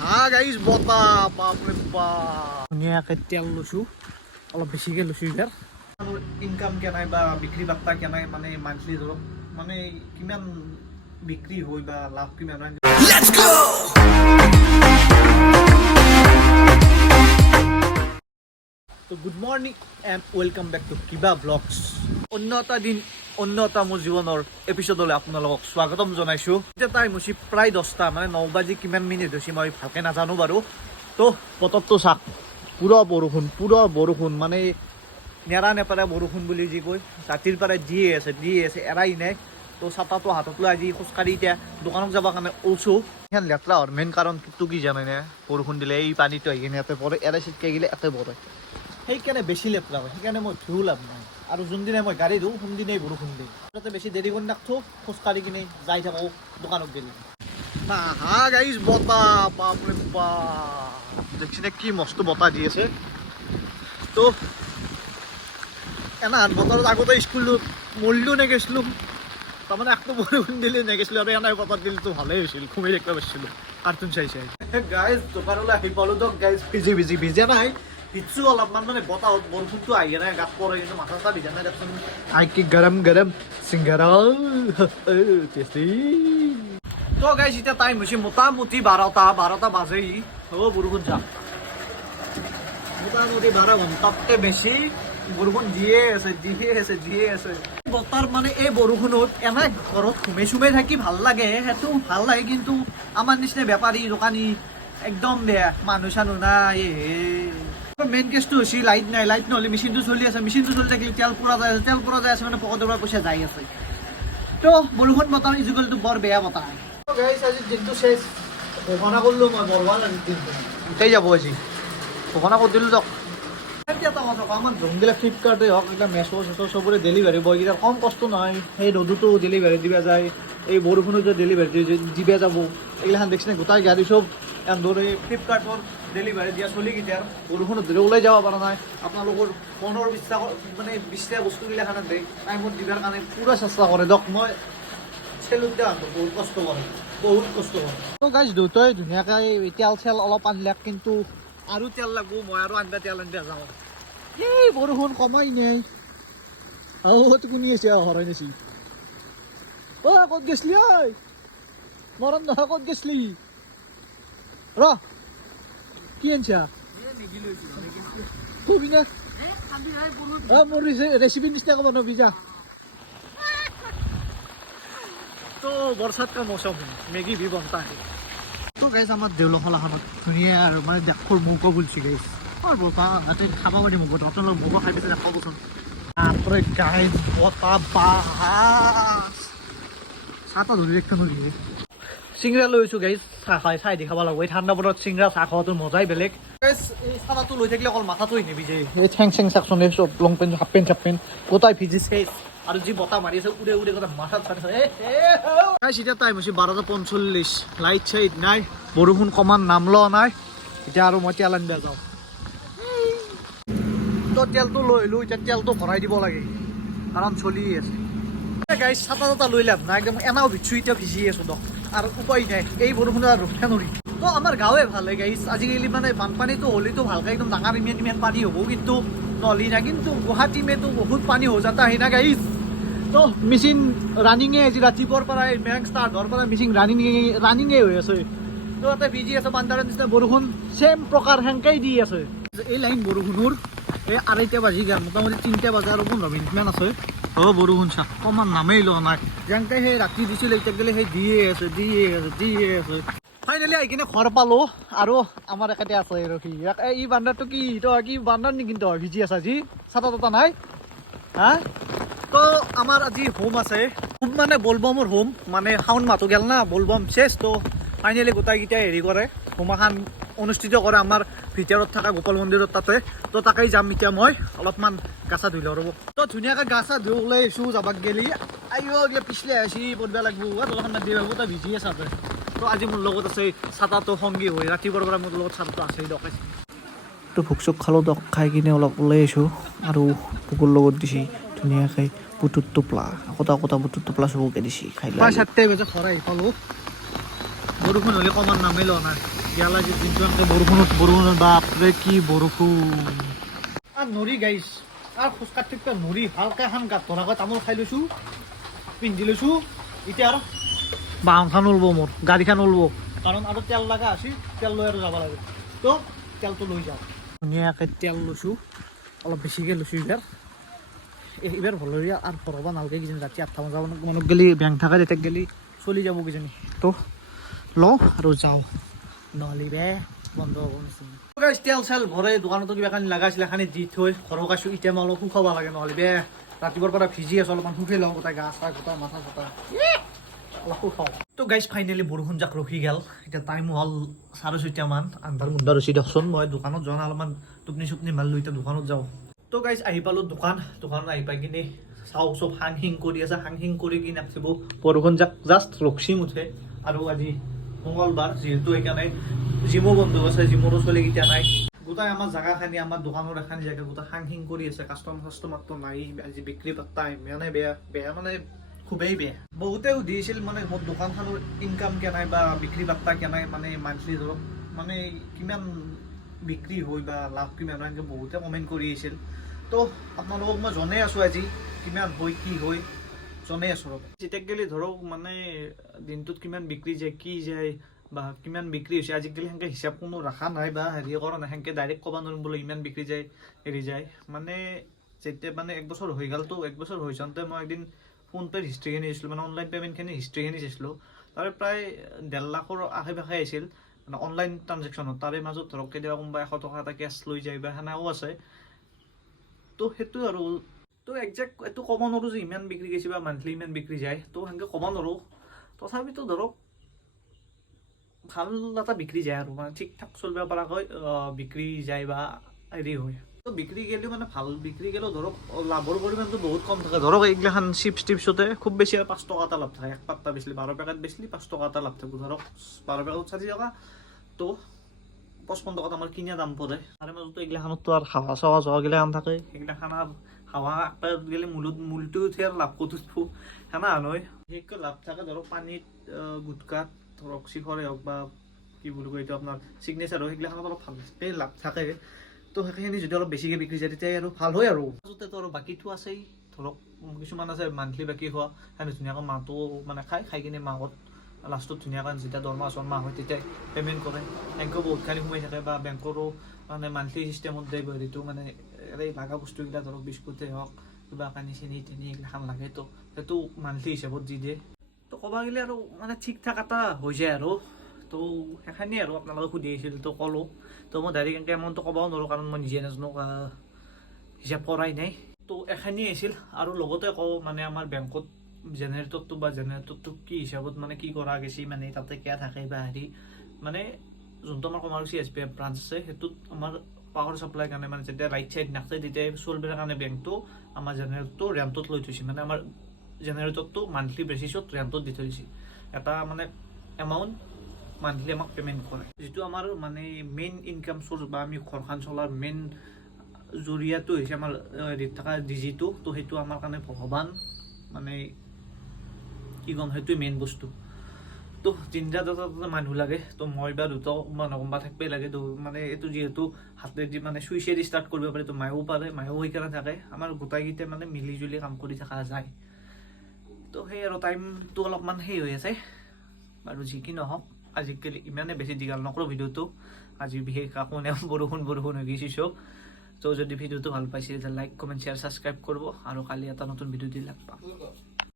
হা guys বতা বাপৰে বাপ ধুনীয়াকৈ তেল লৈছোঁ অলপ বেছিকৈ লৈছোঁ ইয়াৰ আৰু ইনকাম কেনাই বা বিক্ৰী বাৰ্তা কেনাই মানে মান্থলি ধৰক মানে কিমান বিক্ৰী হয় বা লাভ কিমান হয় good morning and welcome back to কিবা ব্লগছ অন্য এটা দিন অন্য এটা মোৰ জীৱনৰ এপিছডলৈ আপোনালোকক স্বাগতম জনাইছোঁ। এতিয়া টাইম হৈছে প্ৰায় দহটা মানে ন বাজি কিমান মিনিট হৈছে মই ভালকৈ নাজানো বাৰু। তো বতৰটো চাওক। পুৰা বৰষুণ পুৰা বৰষুণ মানে নেৰা নেপেৰা বৰষুণ বুলি যি কয়, ৰাতিৰ পৰা দিয়ে আছে দিয়ে আছে, এৰাই নাই। তো, ছাতাটো হাতত লৈ আজি খোজকাঢ়ি এতিয়া দোকানত যাবৰ কাৰণে ওলছোঁ। ইমান লেতেৰা হোৱাৰ মেইন কাৰণটো কি জানেনে? বৰষুণ দিলে এই পানীটো আহি কিনে ইয়াতে পৰে, এৰাই চিটকাই গ'লে ইয়াতে পৰে। সেইকাৰণে বেছি লেতেৰা হয় সেইকাৰণে মই ধুও লাভ নাই। আৰু যোনদিনা মই গাড়ী ধুওঁ সোনদিনাই বৰষুণ দিয়ে। তাতে বেছি দেৰি কৰি নাথাকোঁ খোজকাঢ়ি কিনে যাই থাকোঁ, দোকানত গেলি। হা বতাহ বাপৰে বাপ দেখিছেনে কি মস্ত বতাহ দি আছে? তো এনাহান বতৰত আগতে স্কুলত মৰিলেও নেগেছিলোঁ। তাৰমানে আকৌ বৰষুণ দিলে, নেগেছিলোঁ। আৰু এনাই বতৰ দিলেতো ভালেই হৈছিল, ঘুমাই থাকিব পাৰিছিলোঁ কাৰ্টুন চাই চাই। গাইজ দোকানলৈ আহি পালোঁ দিয়ক গাইজ ভিজি ভিজি ভিজা নাই ভিজছোঁ অলপমান মানে বতাহত বৰষুণটো আহি নাই গাত পৰে কিন্তু মাথা চাথা ভিজা দেখোন আই কি গৰম গৰম চিংগাৰা টেষ্টি তো গাইজ এতিয়া টাইম হৈছে মোটামুটি বাৰটা বাৰটা বাজেই হ'ব বৰষুণ যাম মোটামুটি বাৰ ঘণ্টাতকৈ বেছি বৰষুণ দিয়ে আছে দিয়ে আছে দিয়ে আছে বতাৰ মানে এই বৰষুণত এনে ঘৰত সোমাই চুমাই থাকি ভালো লাগে সেইটো ভালো লাগে কিন্তু আমাৰ নিচিনা বেপাৰী দোকানী একদম বেয়া মানুহ চানুহ নাই মেইন কেছটো হৈছে লাইট নাই লাইট নহ'লে মেচিনটো চলি আছে মেচিনটো চলি থাকিলে তেল পুৰা যায় আছে তেল পুৰা যায় আছে মানে পকেটৰ পৰা পইচা যাই আছে। তো বৰষুণ বতৰ ইজুগলটো বৰ বেয়া বতাহ। আজি দিনটো শেষ। ঘোষণা কৰিলোঁ মই বৰবাৰ আজি দিনটো। উঠাই যাব আজি। ঘোষণা কৰি দিলোঁ কওঁ, আমাৰ যোনবিলাক ফ্লিপকাৰ্টে হওক এইবিলাক মেছ' চেছ' চবৰে ডেলিভাৰী বয়কেইটাৰ কম কষ্ট নহয়। সেই ৰ'দতো ডেলিভাৰী দিব যায় এই বৰষুণত যে ডেলিভাৰী দিব যাব এইগিলাখান দেখিছে গোটাই গাড়ী চব। এনেদৰে ফ্লিপকাৰ্টৰ ডেলিভাৰী দিয়া চলিকেইটাৰ বৰষুণত ধৰি ওলাই যাব পৰা নাই। আপোনালোকৰ মনৰ বিশ্বাস মানে বিশ্বাস বস্তুগিলাখান দেই টাইমত দিবৰ কাৰণে পূৰা চেষ্টা কৰে। দিয়ক মই চেলুট দিয়া বহুত কষ্ট কৰে। বহুত কষ্ট কৰে। তো গাইজ দুটাই ধুনীয়াকৈ তেল চেল অলপ আনলাক কিন্তু আৰু তেল লাগব, মই আৰু আনবা তেল আনবা যাওঁ। এই, বৰষুণ কমাই নাই। তো কোনি আছে? হৰাই নাছি অ, ক'ত গেছলি? ঐ মৰম নহয় ক'ত গেছলি? ৰ! কি আনছা? কবি না মোৰ ৰেচিপি নিচিনা ক'ব নবি যা তো বৰসাত কা মেগী ভি বনতা है তো গাইজ আমাৰ দেউলখলাখনত ধুনীয়া আৰু মানে দেখোৰ মৌক বুলছি গাইজ আৰু খাব পাৰি মৌক আপোনালোক মৌক খাই পিছে দেখাবচোন বাপৰে গাইজ বতা চাহ তাহ ধৰি ৰাখিব নোৱাৰি চিংৰা লৈ আহিছোঁ গাইজ চাই দি খাব লাগিব। এই ঠাণ্ডা বতৰত চিংৰা চাহ খোৱাটো মজাই বেলেগ। চাহটো লৈ থাকিলে অকল মাথাটোৱে নিভিজে এই ঠেং চেং চাকচোন এই চব লং পেণ্ট হাফ পেণ্ট চাফ পেণ্ট গোটাই ভিজিছে আৰু যি বতাহ মাৰি আছে উৰে উৰে গোটেই মাথাত গাইজ এতিয়া টাইম হৈছে বাৰটা পঞ্চল্লিছ। লাইট চাইট নাই বৰষুণ কমান নাম লোৱা নাই। এতিয়া আৰু মই তেল আনিব যাওঁ। তো তেলটো লৈ আহিলোঁ এতিয়া তেলটো ভৰাই দিব লাগে। কাৰণ চলি আছে। গাইজ চাটা চাটা লৈ লাভ নাই একদম এনাও ভিজছোঁ এতিয়া ভিজি আছোঁ দক। আৰু উপায় নাই। এই বৰষুণত আৰু ৰক্ষা নৰি। তো আমাৰ গাঁৱে ভালে গাইজ আজিকালি মানে বানপানীটো হ'লেতো ভালকৈ একদম ডাঙৰ ইমান ইমান পানী হ'ব কিন্তু নলি না কিন্তু গুৱাহাটী মেতো বহুত পানী হৈ যাতা হয় না গাইজ তো মেচিন ৰানিঙে আজি ৰাতিপুৱাৰ পৰাই মেঘ ষ্টাৰ্ট হোৱাৰ পৰা মেচিন ৰানিঙে ৰানিঙে হৈ আছে। তো তাতে ভিজি আছে বান্দাৰৰ নিচিনা বৰষুণ। ছেম প্ৰকাৰ সেনেকেই দি আছে। এই লাইন বৰষুণৰ এই আঢ়ৈটা বাজি গেল। মোটামুটি তিনিটা বজাৰ পোন্ধৰ মিনিটমান আছে। অ' বৰষুণ চা। অকণমান নামেই লোৱা নাই। যেনেকৈ সেই ৰাতি দিছিল, এতিয়া গ'লে সেই দিয়ে আছে দিয়ে আছে দিয়ে আছে। ফাইনেলি আহি কিনে ঘৰ পালোঁ, আৰু আমাৰ একেতে আছে সি। এই বান্দাৰটো কি? তই কি বান্দাৰ নেকি তই ভিজি আছা আজি চাটা তাটা নাই? হা? তো আমাৰ আজি হোম আছে। হোম মানে বলবমৰ হোম মানে শাওন মাহটো গেল না, বলবম চেছ তো ফাইনেলি গোটাইকেইটাই হেৰি কৰে। হোমাখান অনুষ্ঠিত কৰে আমাৰ ভিতৰত থকা গোপাল মন্দিৰত তাতে তো তাকেই যাম এতিয়া মই। অলপমান গা চা ধুই লওঁ ৰ'ব। তো ধুনীয়াকৈ গা চা ধুই ওলাই আহিছোঁ যাবাক গেলি। আইঅ এতিয়া পিছলে আহিছি পঢ়িব লাগিব। দোকান দি লাগিব তই ভিজি আছে তো আজি মোৰ লগত আছে চাটাটো সংগী হৈ ৰাতিপুৱাৰ পৰা মোৰ লগত চাটাটো আছেই দকাইছে তো ভোক চোক খালোঁ দক খাই কিনে অলপ ওলাই আহিছোঁ। আৰু ভোকৰ লগত দিছি ধুনীয়াকৈ বুটুৰ টোপলা আকোটা আকোটা বুটুৰ টোপলা চবকে দিছি খাই লৈ চাৰিটাই বজাত ঘৰ আহি পালোঁ। বৰষুণ হ'লে কমান নামেই লোৱা নাই। গেল আজি দিনটো বৰষুণত বৰষুণত বাপৰে, কি বৰষুণ। আৰু নৰি গাইছ আৰু খোজ কাটি থাকিব নৰি, ভালকৈ এখন গাত ধৰাকৈ তামোল খাই লৈছোঁ, পিন্ধি লৈছোঁ। এতিয়া আৰু বাহনখন ওলব মোৰ গাড়ীখন ওলব। কাৰণ আৰু তেল লগা আছে, তেল লৈ আৰু যাব লাগে। তো, তেলটো লৈ যাওঁ। ধুনীয়াকৈ তেল লৈছোঁ, অলপ বেছিকৈ লৈছোঁ এইবাৰ। এই- এইবাৰ ভলৰীয়া আৰু ভৰাব নালাগে কিজানি, ৰাতি আঠটা বজা মানত গেলি বেংক থকা তেতিয়া গেলি, চলি যাব কিজানি। তো, লওঁ আৰু যাওঁ। নহ'লে বে, বন্ধ নিচিনা। তেল চেল ভৰাই দোকানতো কিবা কানি লগা আছিলে খানি দি থৈ ঘৰৰ কাছো এতিয়া মই অলপ শুকাব লাগে নহ'লে ৰাতিপুৱাৰ পৰা ভিজি আছোঁ, অলপমান শুকাই লওঁ, গোটেই গা চা গোটেই মাথা চাথা। অলপ শুকাওঁ। তো গাইজ ফাইনেলি বৰষুণ যাক ৰখি গ'ল। এতিয়া টাইম হ'ল চাৰে ছয়টামান আন্ধাৰ মুন্ধাৰ হৈছে দিয়কচোন, মই দোকানত যোৱা অলপমান টোপনি চুপনি মাৰিলোঁ, এতিয়া দোকানত যাওঁ। তো গাইজ আহি পালোঁ দোকান। দোকানত আহি পাই কিনে চাওঁ চব হাং হিং কৰি আছে হাং হিং কৰি কিনে বৰষুণ যাক জাষ্ট ৰখি মুঠে। আৰু আজি মঙলবাৰ যিহেতু সেইকাৰণে জিমো বন্ধ আছে, জিমৰো চলি কেতিয়া নাই। গোটাই আমাৰ জাগাখানি, আমাৰ দোকানৰ এখানি জেগা, গোটাই হাং হিং কৰি আছে কাষ্টমাৰ চাষ্টমাৰটো নাই, আজি বিক্ৰী পাত্তা ইমানে বেয়া বেয়া মানে খুবেই বেয়া। বহুতে সুধিছিল মানে মোৰ দোকানখনৰ ইনকাম কেনাই বা বিক্ৰী বাৰ্তা কেনাই মানে মান্থলি ধৰক মানে কিমান বিক্ৰী হয় বা লাভ কিমান হয়, এনেকৈ বহুতে কমেণ্ট কৰি আহিছিল তো, আপোনালোকক মই জনাই আছোঁ আজি, কিমান হয়, কি হয়। জনাই আছোঁ ৰ'ব। গেলি ধৰক মানে দিনটোত কিমান বিক্ৰী যায়, কি যায়, বা কিমান বিক্ৰী হৈছে, আজিকালি সেনেকৈ হিচাপ কোনো ৰখা নাই বা হেৰি কৰা নাই, সেনেকৈ ডাইৰেক্ট ক'ব নোৱাৰিম বোলে ইমান বিক্ৰী যায়, হেৰি যায়। মানে যেতিয়া মানে এক বছৰ হৈ গ'লতো, এক বছৰ হৈ যাওঁতে মই এদিন ফোনপে'ৰ হিষ্ট্ৰীখিনি চাইছিলোঁ মানে অনলাইন পে'মেণ্টখিনি হিষ্ট্ৰীখিনি চাইছিলোঁ। তাৰে প্ৰায় ডেৰ লাখৰ আশে পাশে আহিছিল অনলাইন ট্ৰানজেকশ্যনত তাৰে মাজত ধৰক কেতিয়াবা কোনোবা এশ টকা এটা কেছ লৈ যায় বা সেনেও আছে। তো সেইটো আৰু তো একজেক্ট এইটো ক'ব নোৱাৰোঁ যে ইমান বিক্ৰী গৈছে বা মান্থলি ইমান বিক্ৰী যায়, তো সেনেকৈ ক'ব নোৱাৰোঁ তথাপিতো ধৰক, ভালো এটা বিক্ৰী যায় আৰু মানে ঠিক ঠাক চলিব পৰাকৈ বিক্ৰী যায় বা হেৰি হয়। তো বিক্ৰী গেলেও মানে ভালো, বিক্ৰী গেলেও ধৰক, লাভৰ পৰিমাণটো বহুত কম থাকে। ধৰক এইগিলাখান চিপছ টিপছতে খুব বেছি আৰু পাঁচ টকা এটা লাভ থাকে। এক পাত্তা বেচলি বাৰ পেকেট বেচলি পাঁচ টকা এটা লাভ থাকিব ধৰক, বাৰ পেকেট ষাঠি টকা, তো পঁচপন্ন টকাত আমাৰ কিনা দাম পৰে। তাৰে মাজতো এইগিলাখানতো আৰু হাৱা চাৱা যোৱা থাকে সেইগিলাখান আৰু হাৱা একপাত গেলে মূলত মূলটো আৰু লাভ ক'ত উঠব সেনা নহয় বিশেষকৈ লাভ থাকে ধৰক পানীত গুটকাত ধৰক শিখৰে হওক বা কি বুলি কয় এইটো আপোনাৰ চিগনেচাৰ হওক সেইগিলাখানত অলপ ভালকৈ লাভ থাকে। তো সেইখিনি যদি অলপ বেছিকৈ বিক্ৰী যায় তেতিয়া আৰু ভালো হয় আৰু। মাজতেতো আৰু বাকীটো আছেই, ধৰক কিছুমান আছে মান্থলি বাকী খোৱা সেনে ধুনীয়াকৈ মাহটো মানে খায়, খাই কিনে মাহত লাষ্টত ধুনীয়াকৈ যেতিয়া দৰমহা চৰমহা হয় তেতিয়া পে'মেণ্ট কৰে। বেংকো বহুতখিনি সোমাই থাকে বা বেংকৰো মানে মান্থলি চিষ্টেমত যায় হেৰিটো মানে এই লগা বস্তুকেইটা ধৰক বিস্কুটে হওক, কিবা কানি চেনি তেনি এইগিলাখান লাগে তো। সেইটো মান্থলি হিচাপত দি দিয়ে। তো ক'ব গ'লে আৰু মানে ঠিক ঠাক এটা হৈ যায় আৰু। তো সেইখিনিয়ে আৰু আপোনালোকে সুধি আহিছিল, তো ক'লোঁ। তো মই ডাইৰেক্ট এনেকৈ এমাউণ্টটো ক'বও নোৱাৰোঁ কাৰণ মই নিজে নাজানো হিচাপ কৰাই নাই। তো এখিনিয়ে আহিছিল আৰু লগতে কওঁ মানে আমাৰ বেংকত জেনেৰেটৰটো বা জেনেৰেটৰটো কি হিচাপত মানে কি কৰা গৈছে মানে তাতে কিয় থাকে বা হেৰি। মানে যোনটো আমাৰ কমাৰচি এছ বি আই ব্ৰাঞ্চ আছে, সেইটোত আমাৰ পাৱাৰ চাপ্লাই কাৰণে মানে যেতিয়া ৰাইট চাইড নাথাকে তেতিয়া চলিবৰ কাৰণে বেংকটো আমাৰ জেনেৰেটৰটো ৰেণ্টত লৈ থৈছে। মানে আমাৰ জেনেৰেটৰটো মান্থলি বেচিছত ৰেণ্টত দি থৈছে এটা মানে এমাউণ্ট মান্থলি আমাক পে'মেণ্ট কৰে। যিটো আমাৰ মানে মেইন ইনকাম চ'ৰ্চ বা আমি ঘৰখন চলাৰ মেইন জৰিয়াটো হৈছে আমাৰ হেৰিত থকা ডিজিটো তো সেইটো আমাৰ কাৰণে ভগৱান মানে কি ক'ম, সেইটোৱে মেইন বস্তু। তো তিনিটা দুটা মানুহ লাগে। তো মই বা দুটা মানুহ কোনোবা থাকিবই লাগে। তো মানে এইটো যিহেতু হাতেদি মানে চুইচেদি ষ্টাৰ্ট কৰিব পাৰে। তো মায়েও পাৰে, মায়েও সেইকাৰণে থাকে। আমাৰ গোটাইকেইটা মানে মিলি জুলি কাম কৰি থকা যায়। তো সেই আৰু টাইমটো অলপমান সেই হৈ আছে। বাৰু যি কি নহওক, আজিকালি ইমানে বেছি দীঘল নকৰোঁ ভিডিঅ'টো। আজি বিশেষ কাকো নে বৰষুণ বৰষুণ হৈ গৈছে চব। তো যদি ভিডিঅ'টো ভালো পাইছে লাইক কমেণ্ট শ্বেয়াৰ ছাবস্ক্ৰাইব কৰিব আৰু কালি এটা নতুন ভিডিঅ' দি লগ পাম।